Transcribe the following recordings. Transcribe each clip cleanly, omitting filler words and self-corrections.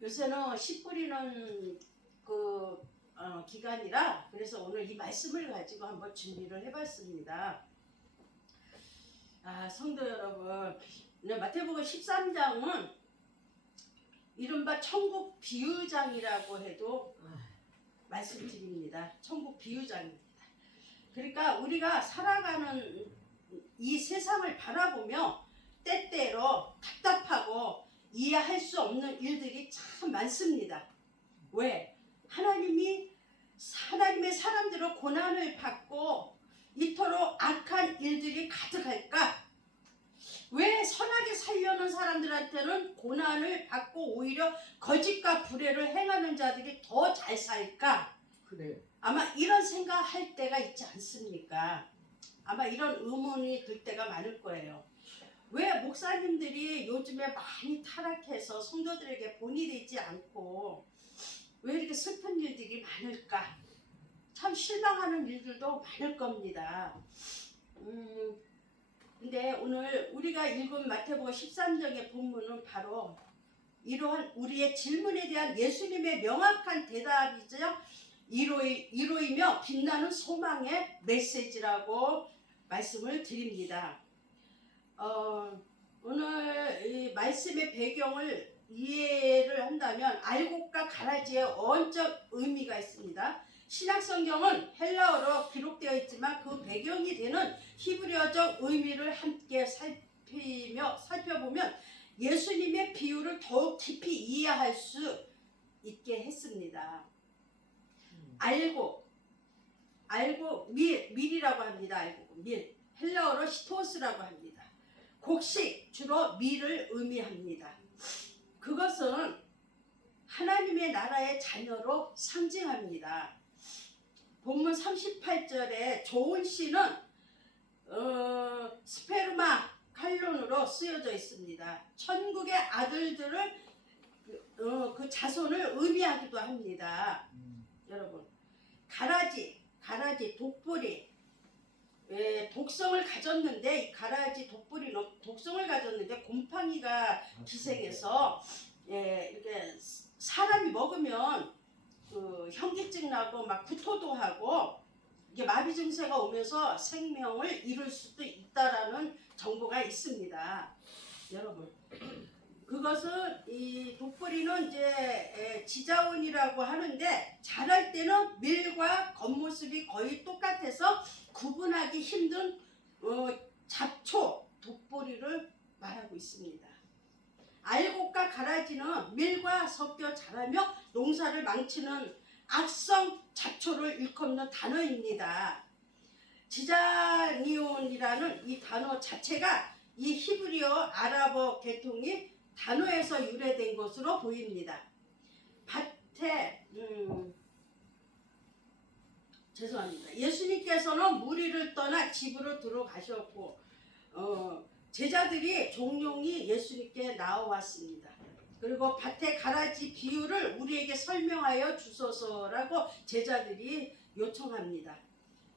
요새는 씨 뿌리는 기간이라 그래서 오늘 이 말씀을 가지고 한번 준비를 해봤습니다. 성도 여러분, 마태복음 13장은 이른바 천국 비유장이라고 해도 말씀드립니다. 천국 비유장입니다. 그러니까 우리가 살아가는 이 세상을 바라보며 때때로 답답하고 이해할 수 없는 일들이 참 많습니다. 왜? 하나님의 사람들은 고난을 받고 이토록 악한 일들이 가득할까? 왜 선하게 살려는 사람들한테는 고난을 받고 오히려 거짓과 불의를 행하는 자들이 더 잘 살까? 그래. 아마 이런 생각할 때가 있지 않습니까? 아마 이런 의문이 들 때가 많을 거예요. 왜 목사님들이 요즘에 많이 타락해서 성도들에게 본이 되지 않고 왜 이렇게 슬픈 일들이 많을까? 참 실망하는 일들도 많을 겁니다. 근데 오늘 우리가 읽은 마태복음 13장의 본문은 바로 이러한 우리의 질문에 대한 예수님의 명확한 대답이죠. 이로이며 빛나는 소망의 메시지라고 말씀을 드립니다. 오늘 이 말씀의 배경을 이해를 한다면 알곡과 가라지의 언적 의미가 있습니다. 신약성경은 헬라어로 기록되어 있지만 그 배경이 되는 히브리어적 의미를 함께 살펴보면 예수님의 비유를 더욱 깊이 이해할 수 있게 했습니다. 알곡, 밀이라고 합니다. 밀, 헬라어로 시토스라고 합니다. 곡식, 주로 밀을 의미합니다. 그것은 하나님의 나라의 자녀로 상징합니다. 본문 38절에 좋은 씨는 스페르마 칼론으로 쓰여져 있습니다. 천국의 아들들을 그 자손을 의미하기도 합니다. 여러분, 가라지, 독보리, 독성을 가졌는데 이 가라지 독보리는 독성을 가졌는데 곰팡이가 기생해서 이렇게 사람이 먹으면 그 현기증 나고 막 구토도 하고 이게 마비 증세가 오면서 생명을 잃을 수도 있다라는 정보가 있습니다. 여러분, 그것은 이 독보리는 이제 지자원이라고 하는데 자랄 때는 밀과 겉모습이 거의 똑같아서 구분하기 힘든 잡초 독보리를 말하고 있습니다. 알곡과 가라지는 밀과 섞여 자라며 농사를 망치는 악성 잡초를 일컫는 단어입니다. 지자니온이라는 이 단어 자체가 이 히브리어 아랍어 계통이 단어에서 유래된 것으로 보입니다. 밭에 죄송합니다. 예수님께서는 무리를 떠나 집으로 들어가셨고 제자들이 종용이 예수님께 나와왔습니다. 그리고 밭에 가라지 비유를 우리에게 설명하여 주소서라고 제자들이 요청합니다.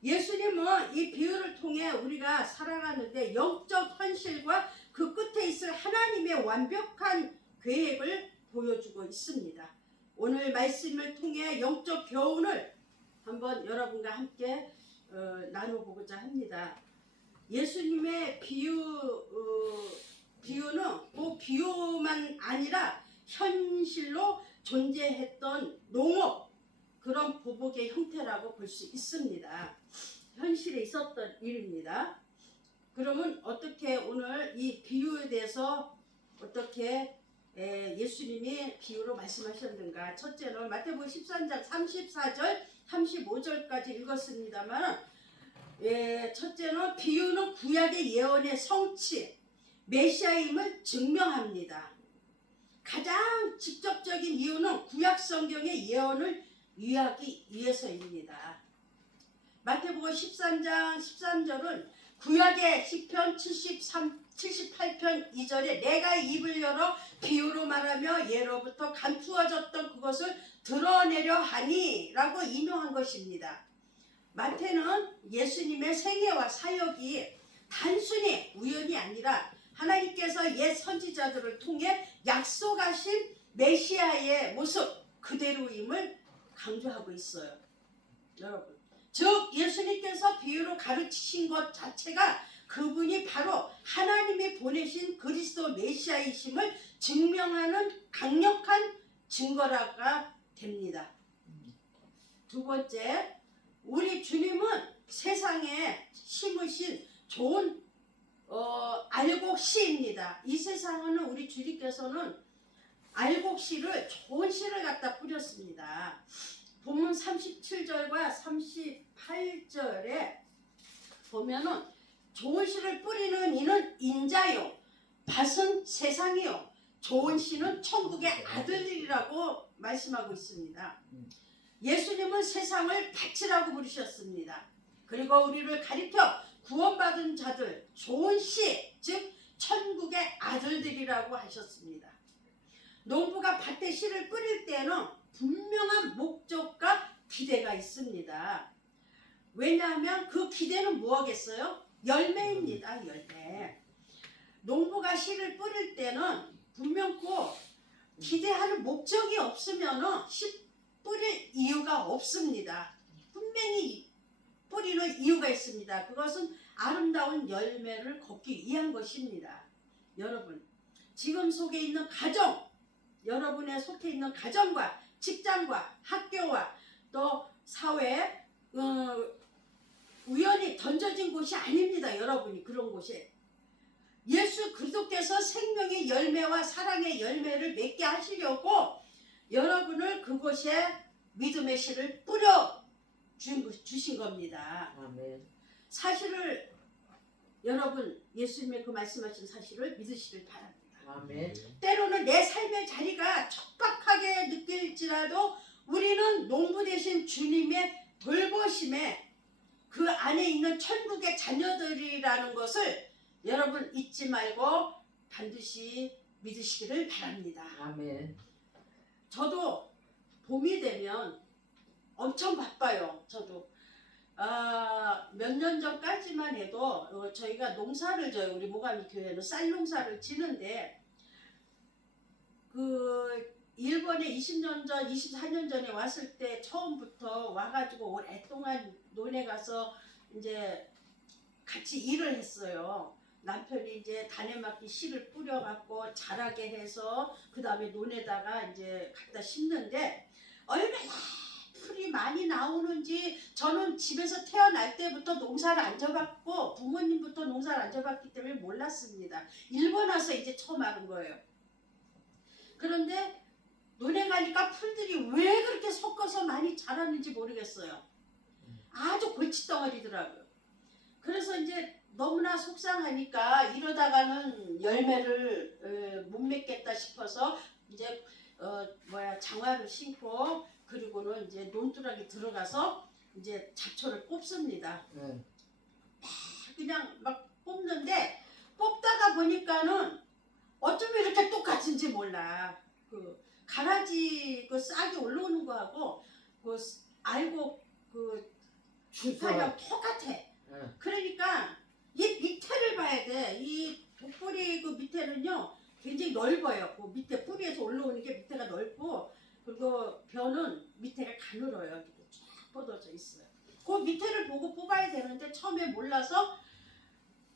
예수님은 이 비유를 통해 우리가 살아가는데 영적 현실과 그 끝에 있을 하나님의 완벽한 계획을 보여주고 있습니다. 오늘 말씀을 통해 영적 교훈을 한번 여러분과 함께 나눠보고자 합니다. 예수님의 비유는 그 비유만 아니라 현실로 존재했던 농업 그런 보복의 형태라고 볼 수 있습니다. 현실에 있었던 일입니다. 그러면 어떻게 오늘 이 비유에 대해서 어떻게 예수님이 비유로 말씀하셨는가? 첫째는 마태복음 13장 34절 35절까지 읽었습니다만 첫째는 비유는 구약의 예언의 성취 메시아임을 증명합니다. 가장 직접적인 이유는 구약 성경의 예언을 이해하기 위해서입니다. 마태복음 13장 13절은 구약의 시편 78편 2절에 내가 입을 열어 비유로 말하며 예로부터 감추어졌던 그것을 드러내려 하니 라고 인용한 것입니다. 마태는 예수님의 생애와 사역이 단순히 우연이 아니라 하나님께서 옛 선지자들을 통해 약속하신 메시아의 모습 그대로임을 강조하고 있어요. 여러분, 즉 예수님께서 비유로 가르치신 것 자체가 그분이 바로 하나님이 보내신 그리스도 메시아이심을 증명하는 강력한 증거라가 됩니다. 두 번째, 우리 주님은 세상에 심으신 좋은 알곡씨입니다. 이 세상에는 우리 주님께서는 알곡씨를 좋은 씨를 갖다 뿌렸습니다. 본문 37절과 38절에 보면은 좋은 씨를 뿌리는 이는 인자요, 밭은 세상이요, 좋은 씨는 천국의 아들들이라고 말씀하고 있습니다. 예수님은 세상을 밭이라고 부르셨습니다. 그리고 우리를 가리켜 구원받은 자들, 좋은 씨, 즉 천국의 아들들이라고 하셨습니다. 농부가 밭에 씨를 뿌릴 때는 분명한 목적과 기대가 있습니다. 왜냐하면 그 기대는 뭐겠어요? 열매입니다. 열매. 농부가 씨를 뿌릴 때는 분명코 기대하는 목적이 없으면 씨 뿌릴 이유가 없습니다. 분명히 뿌리는 이유가 있습니다. 그것은 아름다운 열매를 걷기 위한 것입니다. 여러분, 지금 속에 있는 가정, 여러분의 속해 있는 가정과 직장과 학교와 또 사회, 우연히 던져진 곳이 아닙니다. 여러분이 그런 곳에 예수 그리스도께서 생명의 열매와 사랑의 열매를 맺게 하시려고 여러분을 그곳에 믿음의 씨를 뿌려 주신 겁니다. 아멘. 사실을 여러분 예수님의 그 말씀하신 사실을 믿으시길 바랍니다. 아멘. 때로는 내 삶의 자리가 척박하게 느낄지라도 우리는 농부 되신 주님의 돌보심에 그 안에 있는 천국의 자녀들이라는 것을 여러분 잊지 말고 반드시 믿으시기를 바랍니다. 아멘. 저도 봄이 되면 엄청 바빠요. 저도 몇 년 전까지만 해도 저희가 농사를 져요. 우리 모가미 교회는 쌀 농사를 지는데 그 일본에 20년 전, 24년 전에 왔을 때 처음부터 와가지고 오랫동안 논에 가서 이제 같이 일을 했어요. 남편이 이제 다네마키 씨를 뿌려갖고 자라게 해서 그 다음에 논에다가 이제 갖다 심는데 얼마나 풀이 많이 나오는지 저는 집에서 태어날 때부터 농사를 안 져봤고 부모님부터 농사를 안 져봤기 때문에 몰랐습니다. 일본 와서 이제 처음 알은 거예요. 그런데 논에 가니까 풀들이 왜 그렇게 섞어서 많이 자랐는지 모르겠어요. 아주 골칫덩어리더라고요. 그래서 이제 너무나 속상하니까 이러다가는 열매를 못 맺겠다 싶어서 이제 장화를 신고 그리고는 이제 논두렁이 들어가서 이제 잡초를 뽑습니다. 그냥 막 뽑는데 뽑다가 보니까는 어쩌면 이렇게 똑같은지 몰라. 그 가라지 그 싹이 올라오는 거하고 그 알고 그 주사랑 똑같아. 그러니까 이 밑에를 봐야 돼. 이 독뿌리 그 밑에는요 굉장히 넓어요. 그 밑에 뿌리에서 올라오는 게 밑에가 넓고 그리고 벼는 밑에가 가늘어요. 이렇게 쫙 뻗어져 있어요. 그 밑에를 보고 뽑아야 되는데 처음에 몰라서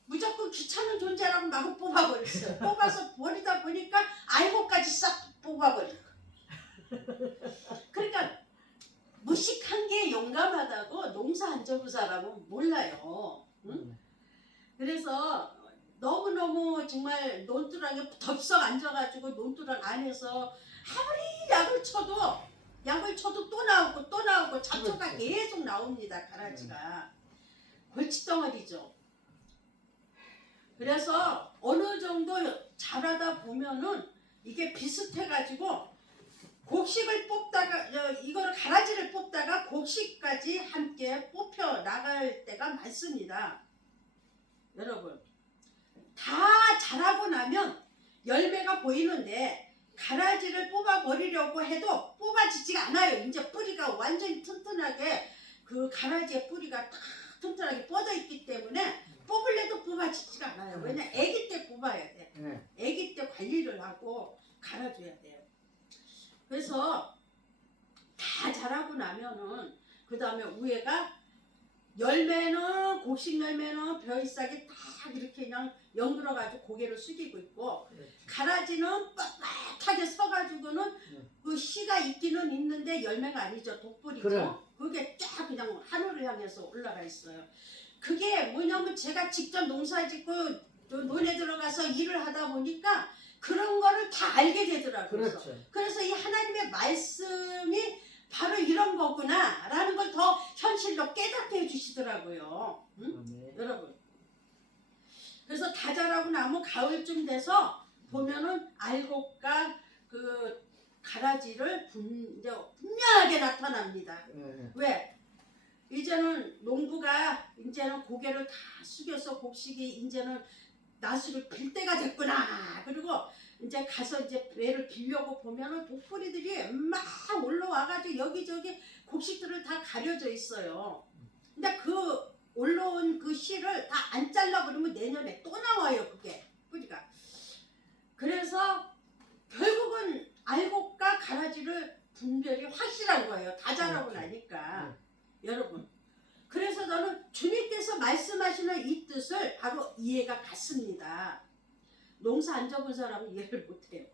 무조건 귀찮은 존재라고 막 뽑아버렸어요. 뽑아서 버리다 보니까 알고까지 싹 뽑아버리고. 그러니까 무식한 게 용감하다고 농사 안 접은 사람은 몰라요. 응? 그래서 너무너무 정말 논두렁에 덥석 앉아가지고 논두렁 안에서 아무리 약을 쳐도 또 나오고 또 나오고 잡초가 계속 나옵니다. 가라지가. 골칫덩어리죠. 그래서 어느 정도 자라다 보면은 이게 비슷해가지고 곡식을 뽑다가 이거를 가라지를 뽑다가 곡식까지 함께 뽑혀 나갈 때가 많습니다. 여러분 다 자라고 나면 열매가 보이는데 가라지를 뽑아버리려고 해도 뽑아지지가 않아요. 이제 뿌리가 완전히 튼튼하게 그 가라지의 뿌리가 다 튼튼하게 뻗어 있기 때문에 뽑을래도 뽑아지지가 않아요. 왜냐 아기 때 뽑아야 돼. 아기 때 관리를 하고 갈아줘야 돼요. 그래서 다 자라고 나면은 그 다음에 위에가 열매는 곡식 열매는 벼이싹이 딱 이렇게 그냥 연들어가지고 고개를 숙이고 있고 그렇지. 가라지는 뻣뻣하게 서가지고는 그 씨가 있기는 있는데 열매가 아니죠. 독불이죠. 그래. 그게 쫙 그냥 하늘을 향해서 올라가 있어요. 그게 뭐냐면 제가 직접 농사짓고 논에 들어가서 일을 하다 보니까 그런 거를 다 알게 되더라고요. 그렇죠. 그래서 이 하나님의 말씀이 바로 이런 거구나 라는 걸 더 현실로 깨닫게 해주시더라고요. 응? 아멘. 여러분, 그래서 다 자라고 나면 가을쯤 돼서 보면은 알곡과 그 가라지를 이제 분명하게 나타납니다. 예. 왜? 이제는 농부가 이제는 고개를 다 숙여서 곡식이 이제는 나수를 빌 때가 됐구나. 그리고 이제 가서 이제 배를 빌려고 보면은 독뿌리들이 막 올라와가지고 여기저기 곡식들을 다 가려져 있어요. 근데 그 올라온 그 씨를 다 안 잘라버리면 내년에 또 나와요. 그게 뿌리가. 그래서 결국은 알곡과 가라지를 분별이 확실한 거예요. 다 자라고 나니까. 여러분, 그래서 저는 주님께서 말씀하시는 이 뜻을 바로 이해가 갔습니다. 농사 안 접은 사람은 이해를 못해요.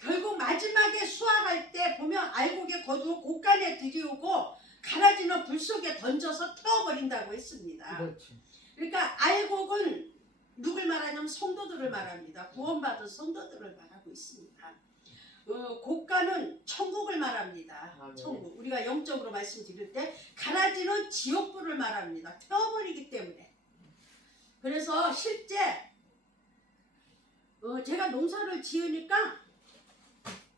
결국 마지막에 수확할 때 보면 알곡의 거두어 곳간에 들이우고 가라지는 불 속에 던져서 태워버린다고 했습니다. 그렇지. 그러니까 알곡은 누굴 말하냐면 성도들을 말합니다. 구원받은 성도들을 말하고 있습니다. 곡간은 천국을 말합니다. 아멘. 천국. 우리가 영적으로 말씀드릴 때 가라지는 지옥불을 말합니다. 태워버리기 때문에. 그래서 실제 제가 농사를 지으니까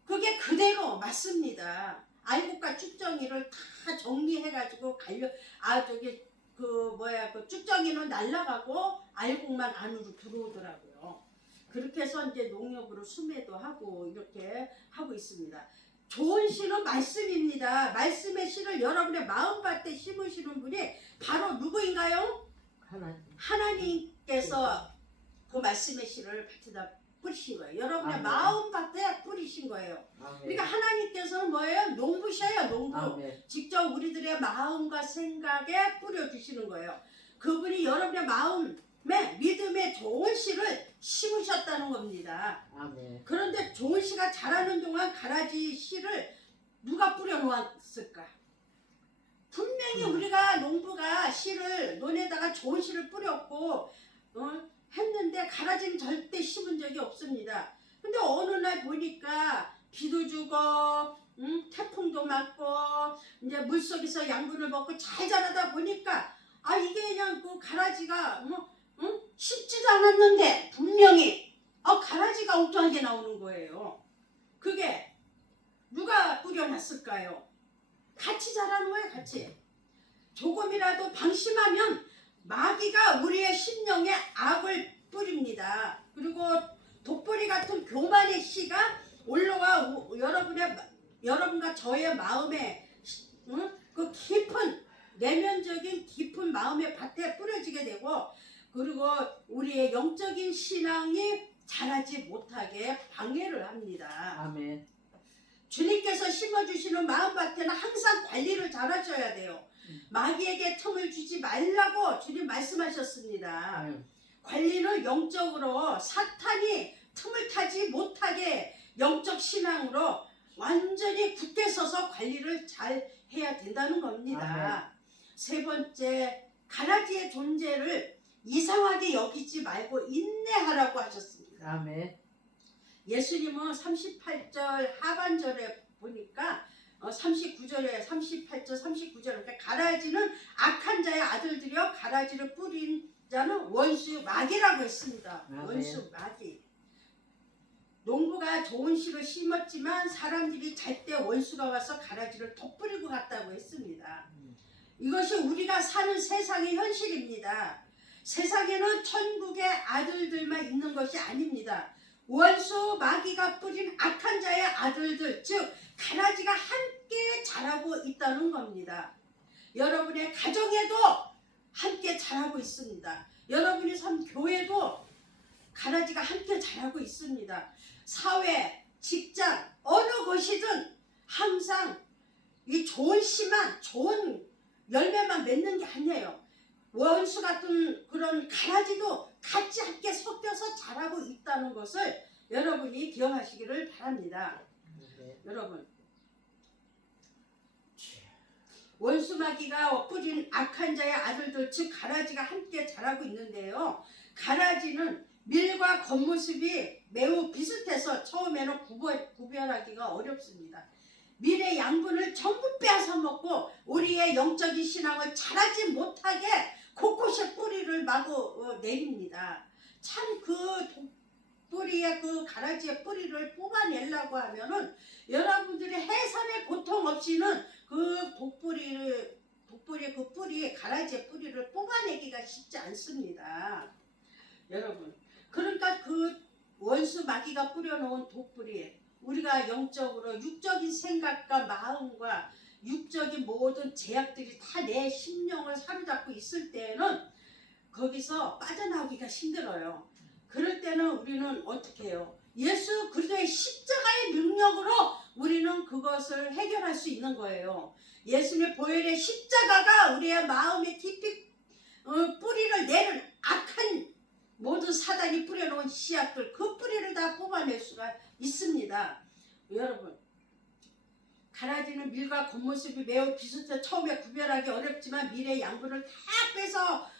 그게 그대로 맞습니다. 알곡과 쭉정이를 다 정리해가지고 그 쭉정이는 날아가고 알곡만 안으로 들어오더라고요. 그렇게 해서 이제 농협으로 수매도 하고 이렇게 하고 있습니다. 좋은 씨는 말씀입니다. 말씀의 씨를 여러분의 마음밭에 심으시는 분이 바로 누구인가요? 하나님께서 그 말씀의 씨를 밭에다 뿌리신 거예요. 여러분의 아멘. 마음밭에 뿌리신 거예요. 아멘. 그러니까 하나님께서는 뭐예요? 농부셔요. 농부. 아멘. 직접 우리들의 마음과 생각에 뿌려주시는 거예요. 그분이 여러분의 마음에 믿음의 좋은 씨를 심으셨다는 겁니다. 아멘. 그런데 좋은 씨가 자라는 동안 가라지 씨를 누가 뿌려놓았을까? 분명히 우리가 농부가 씨를 논에다가 좋은 씨를 뿌렸고 했는데 가라지는 절대 심은 적이 없습니다. 근데 어느 날 보니까 비도 주고 태풍도 맞고 이제 물속에서 양분을 먹고 잘 자라다 보니까 이게 그냥 그 가라지가 심지도 않았는데 분명히 가라지가 엉뚱하게 나오는 거예요. 그게 누가 뿌려놨을까요? 같이 자라는 거예요. 같이. 조금이라도 방심하면 마귀가 우리의 심령에 악을 뿌립니다. 그리고 독뿌리 같은 교만의 씨가 올라와 여러분과 저의 마음에 그 깊은 내면적인 깊은 마음의 밭에 뿌려지게 되고 그리고 우리의 영적인 신앙이 자라지 못하게 방해를 합니다. 아멘. 주님께서 심어주시는 마음밭에는 항상 관리를 잘 하셔야 돼요. 마귀에게 틈을 주지 말라고 주님 말씀하셨습니다. 아멘. 관리는 영적으로 사탄이 틈을 타지 못하게 영적 신앙으로 완전히 굳게 서서 관리를 잘 해야 된다는 겁니다. 세 번째, 가라지의 존재를 이상하게 여기지 말고 인내하라고 하셨습니다. 아멘. 예수님은 38절 하반절에 보니까 39절에 38절 39절 그러니까 가라지는 악한 자의 아들들이여 가라지를 뿌린 자는 원수 마귀라고 했습니다. 아멘. 원수 마귀. 농부가 좋은 씨를 심었지만 사람들이 잘 때 원수가 와서 가라지를 덧뿌리고 갔다고 했습니다. 이것이 우리가 사는 세상의 현실입니다. 세상에는 천국의 아들들만 있는 것이 아닙니다. 원수 마귀가 뿌린 악한 자의 아들들 즉 가라지가 함께 자라고 있다는 겁니다. 여러분의 가정에도 함께 자라고 있습니다. 여러분이 산 교회도 가라지가 함께 자라고 있습니다. 사회, 직장, 어느 곳이든 항상 이 좋은 씨만, 좋은 열매만 맺는 게 아니에요. 원수 같은 그런 가라지도 같이 함께 섞여서 자라고 있다는 것을 여러분이 기억하시기를 바랍니다. 여러분, 원수 마귀가 뿌린 악한 자의 아들들, 즉 가라지가 함께 자라고 있는데요. 가라지는 밀과 겉모습이 매우 비슷해서 처음에는 구별하기가 어렵습니다. 밀의 양분을 전부 빼앗아 먹고 우리의 영적인 신앙을 자라지 못하게 곳곳에 뿌리를 마구 내립니다. 참 그 뿌리의 그 가라지의 뿌리를 뽑아내려고 하면은 여러분들이 해삼의 고통 없이는 그 독뿌리의 그 뿌리, 가라지의 뿌리를 뽑아내기가 쉽지 않습니다. 여러분, 그러니까 그 원수 마귀가 뿌려놓은 독뿌리, 우리가 영적으로 육적인 생각과 마음과 육적인 모든 제약들이 다 내 심령을 사로잡고 있을 때는 거기서 빠져나오기가 힘들어요. 그럴 때는 우리는 어떻게 해요? 예수 그리스도의 십자가의 능력으로 우리는 그것을 해결할 수 있는 거예요. 예수님의 보혈의 십자가가 우리의 마음에 깊이 뿌리를 내는 악한 모든 사단이 뿌려놓은 씨앗들, 그 뿌리를 다 뽑아낼 수가 있습니다. 여러분, 가라지는 밀과 겉모습이 매우 비슷해 처음에 구별하기 어렵지만 밀의 양분을 다 빼서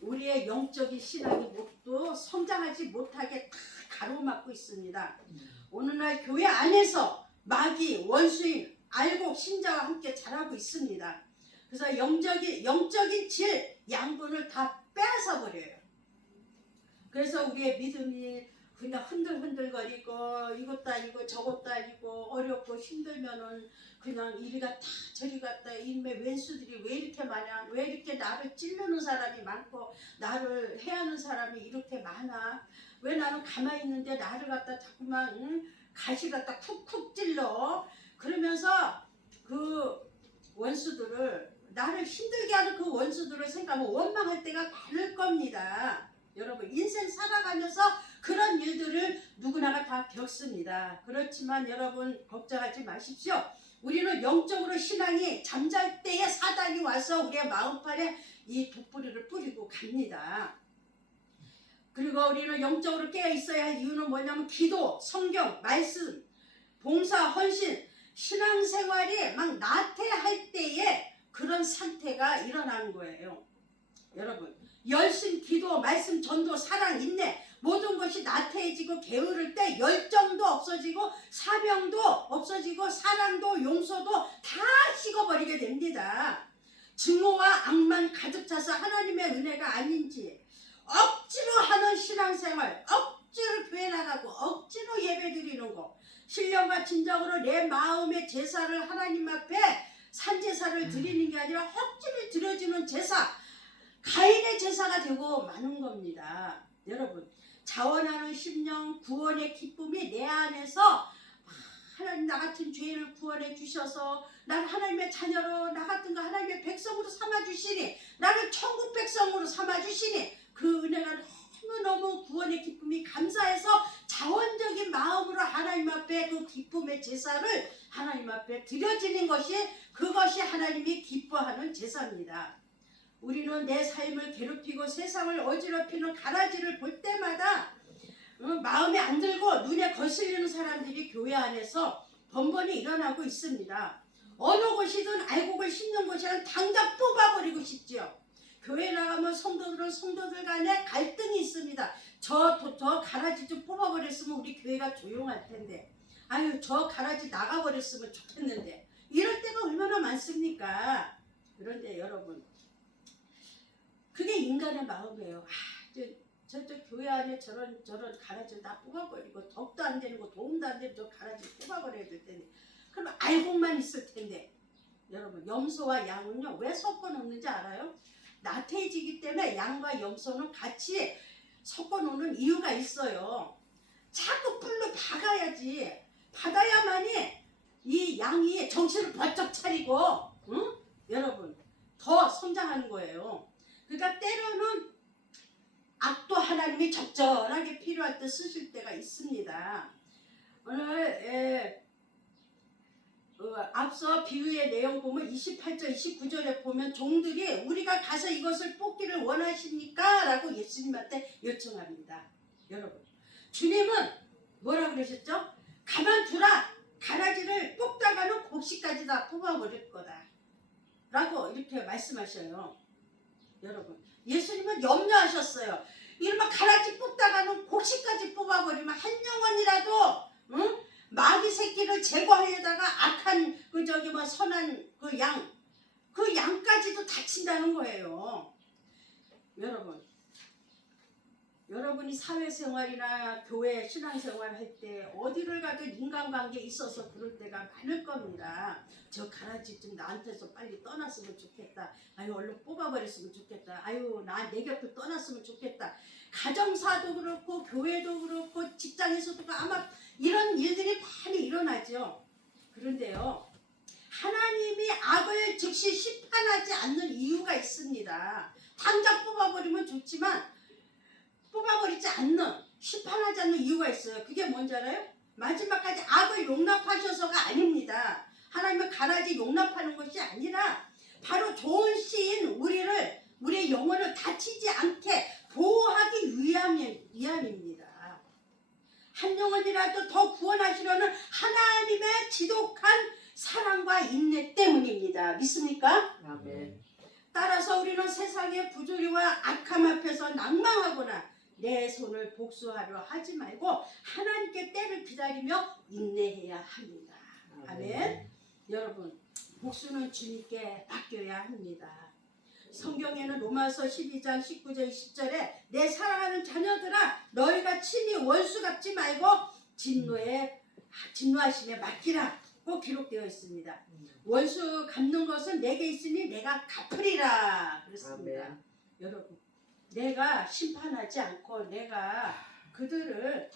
우리의 영적인 신앙이 모두 성장하지 못하게 다 가로막고 있습니다. 오늘날 교회 안에서 마귀, 원수인, 알곡, 신자와 함께 자라고 있습니다. 그래서 영적인 질, 양분을 다 빼앗아 버려요. 그래서 우리의 믿음이 그냥 흔들흔들거리고 이것도 아니고 저것도 아니고 어렵고 힘들면은 그냥 이리 갔다 저리 갔다 인매 왼수들이 왜 이렇게 많아? 왜 이렇게 나를 찌르는 사람이 많고 나를 해하는 사람이 이렇게 많아? 왜 나는 가만히 있는데 나를 갖다 자꾸만 가시 갖다 쿡쿡 찔러? 그러면서 그 원수들을, 나를 힘들게 하는 그 원수들을 생각하면 원망할 때가 많을 겁니다. 여러분, 인생 살아가면서 그런 일들을 누구나가 다 겪습니다. 그렇지만 여러분 걱정하지 마십시오. 우리는 영적으로 신앙이 잠잘 때에 사단이 와서 우리의 마음판에 이 독뿌리를 뿌리고 갑니다. 그리고 우리는 영적으로 깨어 있어야 할 이유는 뭐냐면 기도, 성경, 말씀, 봉사, 헌신, 신앙생활이 막 나태할 때에 그런 상태가 일어나는 거예요. 여러분, 열심, 기도, 말씀, 전도, 사랑, 인내 모든 것이 나태해지고 게으를 때 열정도 없어지고 사명도 없어지고 사랑도 용서도 다 식어버리게 됩니다. 증오와 악만 가득 차서 하나님의 은혜가 아닌지 억지로 하는 신앙생활, 억지로 교회 나가고 억지로 예배 드리는 거, 신령과 진정으로 내 마음의 제사를 하나님 앞에 산제사를 드리는 게 아니라 억지로 드려지는 제사, 가인의 제사가 되고 마는 겁니다. 여러분, 자원하는 심령, 구원의 기쁨이 내 안에서 하나님 나 같은 죄인을 구원해 주셔서 난 하나님의 자녀로 나 같은 거 하나님의 백성으로 삼아주시니, 나를 천국 백성으로 삼아주시니 그 은혜가 너무너무 구원의 기쁨이 감사해서 자원적인 마음으로 하나님 앞에 그 기쁨의 제사를 하나님 앞에 드려지는 것이, 그것이 하나님이 기뻐하는 제사입니다. 우리는 내 삶을 괴롭히고 세상을 어지럽히는 가라지를 볼 때마다 마음에 안 들고 눈에 거슬리는 사람들이 교회 안에서 번번이 일어나고 있습니다. 어느 곳이든 알곡을 심는 곳이란 당장 뽑아버리고 싶지요. 교회 나가면 성도들은 성도들 간에 갈등이 있습니다. 저 가라지 좀 뽑아버렸으면 우리 교회가 조용할 텐데, 아유 저 가라지 나가버렸으면 좋겠는데, 이럴 때가 얼마나 많습니까? 그런데 여러분, 그게 인간의 마음이에요. 저쪽 교회 안에 저런 가라지를 다 뽑아버리고 덕도 안 되는 거 도움도 안 되는 저 가라지를 뽑아버려야 될 텐데, 그럼 알곡만 있을 텐데. 여러분, 염소와 양은요 왜 섞어 놓는지 알아요? 나태해지기 때문에 양과 염소는 같이 섞어 놓는 이유가 있어요. 자꾸 뿔로 박아야지, 받아야만이 이 양이 정신을 번쩍 차리고 여러분 더 성장하는 거예요. 그러니까 때로는 악도 하나님이 적절하게 필요할 때 쓰실 때가 있습니다. 오늘 앞서 비유의 내용 보면 28절 29절에 보면 종들이 우리가 가서 이것을 뽑기를 원하십니까? 라고 예수님한테 요청합니다. 여러분 주님은 뭐라 그러셨죠? 가만두라. 가라지를 뽑다가는 곡식까지 다 뽑아버릴 거다 라고 이렇게 말씀하셔요. 여러분 예수님은 염려하셨어요. 이러면 가라지 뽑다가는 곡식까지 뽑아버리면 한 영혼이라도 응? 마귀 새끼를 제거하려다가 악한 선한 그 양까지도 다친다는 거예요. 여러분이 사회생활이나 교회 신앙생활 할 때 어디를 가든 인간관계에 있어서 그럴 때가 많을 겁니다. 저 가라지 좀 나한테서 빨리 떠났으면 좋겠다. 아유 얼른 뽑아버렸으면 좋겠다. 아유 내 곁을 떠났으면 좋겠다. 가정사도 그렇고 교회도 그렇고 직장에서도 아마 이런 일들이 많이 일어나죠. 그런데요 하나님이 악을 즉시 심판하지 않는 이유가 있습니다. 당장 뽑아버리면 좋지만 뽑아버리지 않는, 심판하지 않는 이유가 있어요. 그게 뭔지 알아요? 마지막까지 악을 용납하셔서가 아닙니다. 하나님은 가라지 용납하는 것이 아니라 바로 좋은 씨인 우리의 영혼을 다치지 않게 보호하기 위함입니다. 한 영혼이라도 더 구원하시려는 하나님의 지독한 사랑과 인내 때문입니다. 믿습니까? 아멘. 따라서 우리는 세상의 부조리와 악함 앞에서 낭망하거나 내 손을 복수하려 하지 말고 하나님께 때를 기다리며 인내해야 합니다. 아멘. 여러분 복수는 주님께 맡겨야 합니다. 성경에는 로마서 12장 19절 20절에 내 사랑하는 자녀들아 너희가 친히 원수 갚지 말고 진노하심에 맡기라 고 기록되어 있습니다. 원수 갚는 것은 내게 있으니 내가 갚으리라 그랬습니다. 아멘. 여러분 내가 심판하지 않고 내가 그들을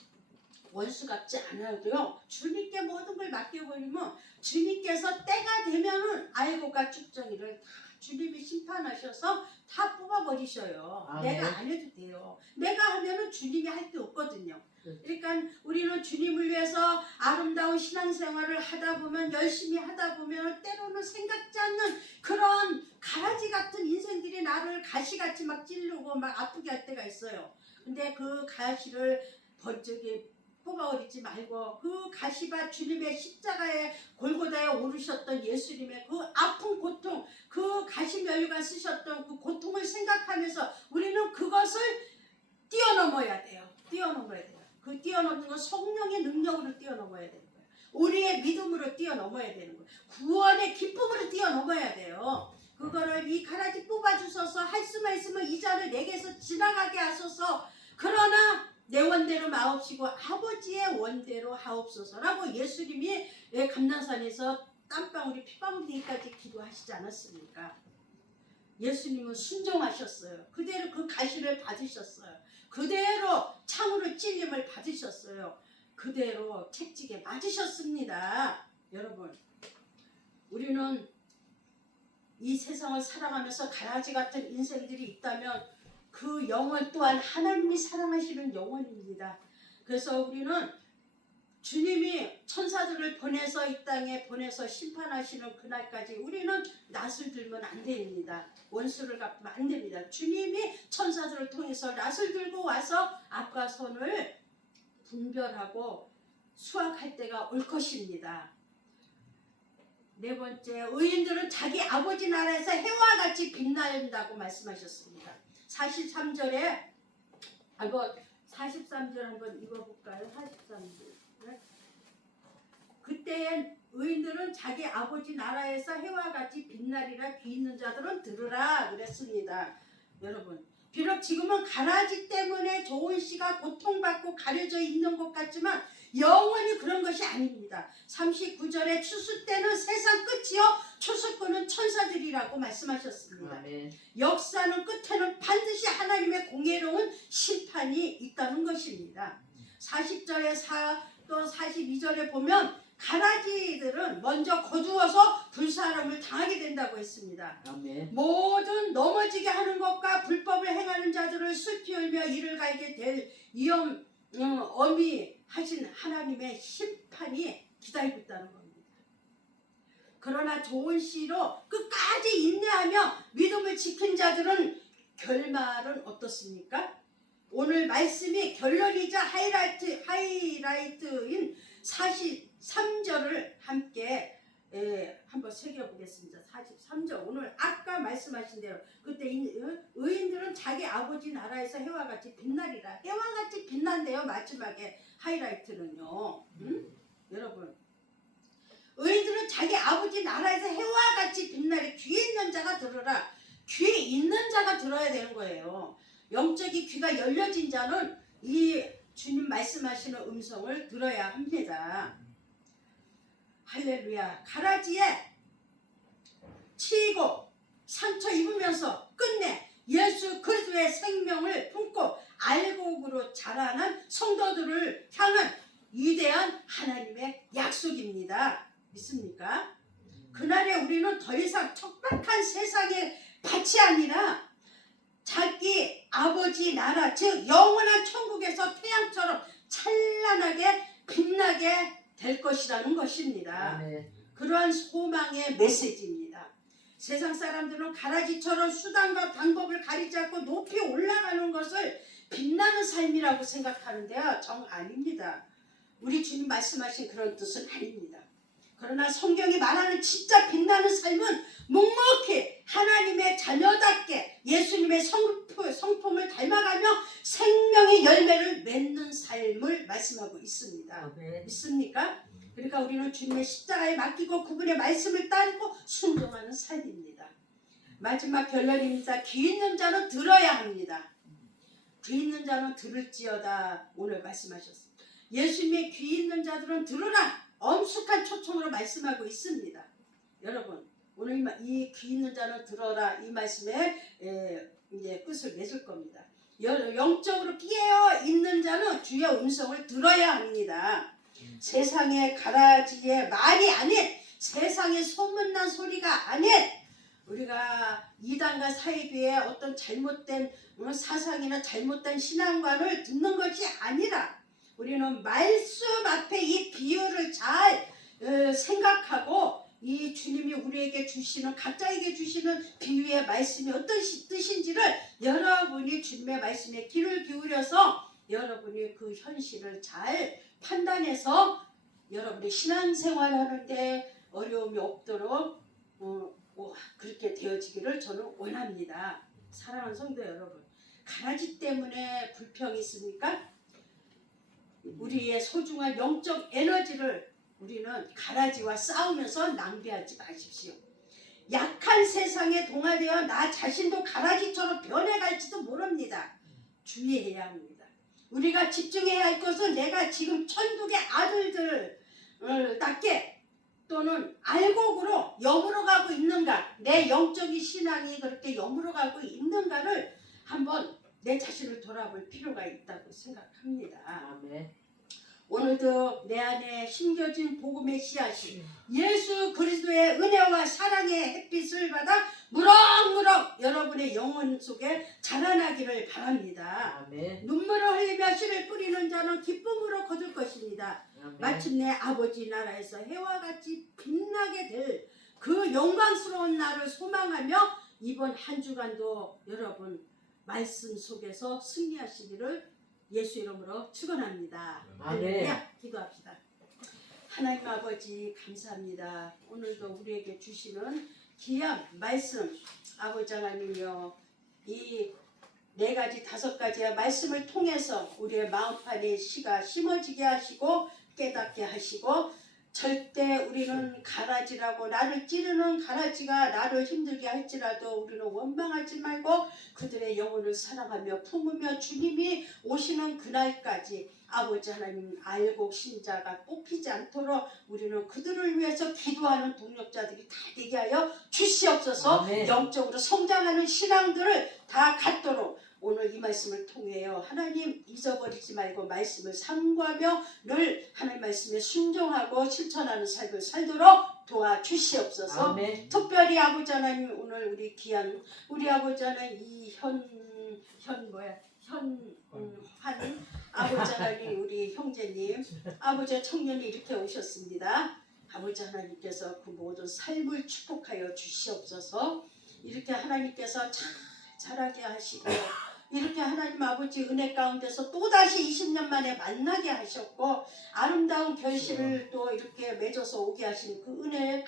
원수 갚지 않아도요 주님께 모든 걸 맡겨버리면 주님께서 때가 되면은 아이고가 쭉정이를 다 주님이 심판하셔서 다 뽑아버리셔요. 아멘. 내가 안 해도 돼요. 내가 하면은 주님이 할 게 없거든요. 그러니까 우리는 주님을 위해서 아름다운 신앙생활을 하다 보면 열심히 하다 보면 때로는 생각지 않는 그런 가라지 같은 인생들이 나를 가시같이 막 찌르고 막 아프게 할 때가 있어요. 근데 그 가시를 번쩍이 뽑아버리지 말고 그 가시밭 주님의 십자가에 골고다에 오르셨던 예수님의 그 아픈 고통, 그 가시면류관 쓰셨던 그 고통을 생각하면서 우리는 그것을 뛰어넘어야 돼요. 그 뛰어넘는 건 성령의 능력으로 뛰어넘어야 되는 거예요. 우리의 믿음으로 뛰어넘어야 되는 거예요. 구원의 기쁨으로 뛰어넘어야 돼요. 그거를 이 가라지 뽑아주셔서 할 수만 있으면 이 잔을 내게서 지나가게 하소서. 그러나 내 원대로 마옵시고 아버지의 원대로 하옵소서라고 예수님이 감난산에서 땀방울이 피방울 되기까지 기도하시지 않았습니까? 예수님은 순종하셨어요. 그대로 그 가시를 받으셨어요. 그대로 창으로 찔림을 받으셨어요. 그대로 채찍에 맞으셨습니다. 여러분 우리는 이 세상을 살아가면서 가라지 같은 인생들이 있다면 그 영혼 또한 하나님이 사랑하시는 영혼입니다. 그래서 우리는 주님이 천사들을 보내서 이 땅에 보내서 심판하시는 그날까지 우리는 낫을 들면 안 됩니다. 원수를 갚으면 안 됩니다. 주님이 천사들을 통해서 낫을 들고 와서 앞과 손을 분별하고 수확할 때가 올 것입니다. 네 번째, 의인들은 자기 아버지 나라에서 해와 같이 빛난다고 말씀하셨습니다. 43절에 43절 한번 읽어볼까요? 43절. 그때엔 의인들은 자기 아버지 나라에서 해와 같이 빛나리라. 귀 있는 자들은 들으라 그랬습니다. 여러분 비록 지금은 가라지 때문에 좋은 씨가 고통받고 가려져 있는 것 같지만 영원히 그런 것이 아닙니다. 39절에 추수 때는 세상 끝이요 추수꾼은 천사들이라고 말씀하셨습니다. 아멘. 역사는 끝에는 반드시 하나님의 공의로운 심판이 있다는 것입니다. 40절에 또 42절에 보면 가라지들은 먼저 거두어서 불사람을 당하게 된다고 했습니다. 아멘. 모든 넘어지게 하는 것과 불법을 행하는 자들을 슬피 울며 이를 갈게 될 어미하신 하나님의 심판이 기다리고 있다는 겁니다. 그러나 좋은 씨로 끝까지 인내하며 믿음을 지킨 자들은 결말은 어떻습니까? 오늘 말씀이 결론이자 하이라이트인 43절을 함께 한번 새겨보겠습니다. 43절. 오늘 아까 말씀하신 대로 그때 의인들은 자기 아버지 나라에서 해와 같이 빛나리라. 해와 같이 빛난대요. 마지막에 하이라이트는요. 여러분, 의인들은 자기 아버지 나라에서 해와 같이 빛나리. 귀 있는 자가 들으라. 귀 있는 자가 들어야 되는 거예요. 영적인 귀가 열려진 자는 이 주님 말씀하시는 음성을 들어야 합니다. 할렐루야. 가라지에 치이고 상처 입으면서 끝내 예수 그리스도의 생명을 품고 알곡으로 자라는 성도들을 향한 위대한 하나님의 약속입니다. 믿습니까? 그날에 우리는 더 이상 척박한 세상의 밭이 아니라 자기 아버지 나라, 즉 영원한 천국에서 태양처럼 찬란하게 빛나게 될 것이라는 것입니다. 아멘. 그러한 소망의 메시지입니다. 세상 사람들은 가라지처럼 수단과 방법을 가리지 않고 높이 올라가는 것을 빛나는 삶이라고 생각하는데요. 정 아닙니다. 우리 주님 말씀하신 그런 뜻은 아닙니다. 그러나 성경이 말하는 진짜 빛나는 삶은 묵묵히 하나님의 자녀답게 예수님의 성품을 닮아가며 생명의 열매를 맺는 삶을 말씀하고 있습니다. 아멘. 믿습니까? 그러니까 우리는 주님의 십자가에 맡기고 그분의 말씀을 따르고 순종하는 삶입니다. 마지막 결론입니다. 귀 있는 자는 들어야 합니다. 귀 있는 자는 들을지어다. 오늘 말씀하셨습니다. 예수님의 귀 있는 자들은 들으라. 엄숙한 초청으로 말씀하고 있습니다. 여러분, 오늘 이 귀 있는 자는 들어라. 이 말씀에 이제 끝을 맺을 겁니다. 영적으로 깨어 있는 자는 주의 음성을 들어야 합니다. 세상의 가라지의 말이 아닌, 세상의 소문난 소리가 아닌, 우리가 이단과 사이비의 어떤 잘못된 사상이나 잘못된 신앙관을 듣는 것이 아니라 우리는 말씀 앞에 이 비유를 잘 생각하고 이 주님이 우리에게 주시는, 각자에게 주시는 비유의 말씀이 어떤 뜻인지를 여러분이 주님의 말씀에 귀를 기울여서 여러분이 그 현실을 잘 판단해서 여러분이 신앙생활 하는데 어려움이 없도록 그렇게 되어지기를 저는 원합니다. 사랑하는 성도 여러분, 가라지 때문에 불평이 있습니까? 우리의 소중한 영적 에너지를 우리는 가라지와 싸우면서 낭비하지 마십시오. 약한 세상에 동화되어 나 자신도 가라지처럼 변해갈지도 모릅니다. 주의해야 합니다. 우리가 집중해야 할 것은 내가 지금 천국의 아들들답게 또는 알곡으로 여물어가고 있는가, 내 영적인 신앙이 그렇게 여물어가고 있는가를 한번 내 자신을 돌아볼 필요가 있다고 생각합니다. 아멘. 오늘도 내 안에 심겨진 복음의 씨앗이 예수 그리스도의 은혜와 사랑의 햇빛을 받아 무럭무럭 여러분의 영혼 속에 자라나기를 바랍니다. 아멘. 눈물을 흘리며 씨를 뿌리는 자는 기쁨으로 거둘 것입니다. 아멘. 마침내 아버지 나라에서 해와 같이 빛나게 될 그 영광스러운 날을 소망하며 이번 한 주간도 여러분 말씀 속에서 승리하시기를 예수 이름으로 축원합니다. 할렐루야. 기도합시다. 하나님 아버지 감사합니다. 오늘도 우리에게 주시는 귀한 말씀 아버지 하나님이여, 이 4가지 5가지의 말씀을 통해서 우리의 마음판에 씨가 심어지게 하시고 깨닫게 하시고, 절대 우리는 가라지라고 나를 찌르는 가라지가 나를 힘들게 할지라도 우리는 원망하지 말고 그들의 영혼을 사랑하며 품으며 주님이 오시는 그날까지 아버지 하나님 알곡 신자가 뽑히지 않도록 우리는 그들을 위해서 기도하는 동력자들이 다 되게 하여 주시옵소서. 아멘. 영적으로 성장하는 신앙들을 다 갖도록 오늘 이 말씀을 통해요 하나님 잊어버리지 말고 말씀을 삼구하며 늘 하나님 말씀에 순종하고 실천하는 삶을 살도록 도와주시옵소서. 아멘. 특별히 아버지 하나님 오늘 우리 귀한 우리 아버지 하나님 이 한 아버지 하나님 우리 형제님 아버지 청년이 이렇게 오셨습니다. 아버지 하나님께서 그 모든 삶을 축복하여 주시옵소서. 이렇게 하나님께서 잘 자라게 하시고 이렇게 하나님 아버지 은혜 가운데서 또다시 20년 만에 만나게 하셨고 아름다운 결실을 또 이렇게 맺어서 오게 하신 그 은혜에